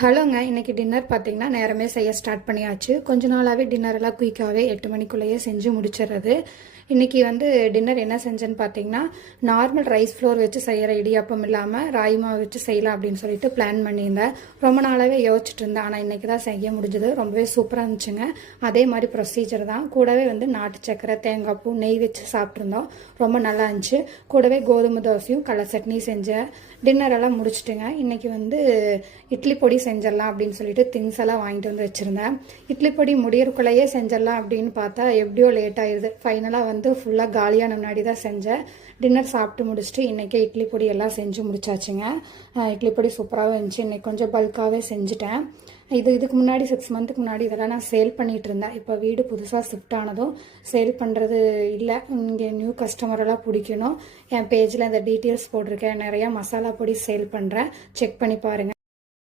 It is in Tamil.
ஹலோங்க. இன்னைக்கு டின்னர் பார்த்தீங்கன்னா நேரமே செய்ய ஸ்டார்ட் பண்ணியாச்சு. கொஞ்ச நாளாகவே டின்னர் எல்லாம் குயிக்காகவே 8 மணிக்குள்ளேயே செஞ்சு முடிச்சிடுறது. இன்னைக்கு டின்னர் என்ன செஞ்சேன்னு பார்த்தீங்கன்னா, நார்மல் ரைஸ் ஃப்ளோர் வச்சு செய்கிற இடியாப்பம் இல்லாமல் ராகி மாவு வச்சு செய்யலாம் அப்படின்னு சொல்லிட்டு பிளான் பண்ணியிருந்தேன். ரொம்ப நாளாகவே யோசிச்சுட்டு இருந்தேன். ஆனால் இன்னைக்கு தான் செய்ய முடிஞ்சது. ரொம்பவே சூப்பராக இருந்துச்சுங்க. அதே மாதிரி ப்ரொசீஜர் தான். கூடவே நாட்டு சக்கரை, தேங்காய் பூ, நெய் வச்சு சாப்பிட்ருந்தோம். ரொம்ப நல்லா இருந்துச்சு. கூடவே கோதுமை தோசையும் கடலை சட்னி செஞ்சேன். டின்னர் எல்லாம் முடிச்சுட்டுங்க. இன்னைக்கு இட்லி பொடி செஞ்சிடலாம் அப்படின்னு சொல்லிட்டு திங்ஸ் எல்லாம் வாங்கிட்டு வந்து வச்சுருந்தேன். இட்லி பொடி முடியறக்குள்ளேயே செஞ்சிடலாம் அப்படின்னு பார்த்தா எப்படியோ லேட் ஆயிடுது. ஃபைனலாக ஃபுல்லாக காலியான முன்னாடி தான் செஞ்சேன். டின்னர் சாப்பிட்டு முடிச்சுட்டு இன்றைக்கி இட்லி பொடி எல்லாம் செஞ்சு முடிச்சாச்சுங்க. இட்லி பொடி சூப்பராகவும் இருந்துச்சு. இன்றைக்கி கொஞ்சம் பல்காகவே செஞ்சுட்டேன். இதுக்கு முன்னாடி 6 மந்த்துக்கு முன்னாடி இதெல்லாம் நான் சேல் பண்ணிகிட்டு இருந்தேன். இப்போ வீடு புதுசாக ஷிஃப்ட் ஆனதும் சேல் பண்ணுறது இல்லை. இங்கே நியூ கஸ்டமரெல்லாம் பிடிக்கணும். என் பேஜில் இந்த டீட்டெயில்ஸ் போட்டிருக்கேன். நிறையா மசாலா பொடி சேல் பண்ணுறேன். செக் பண்ணி பாருங்கள்.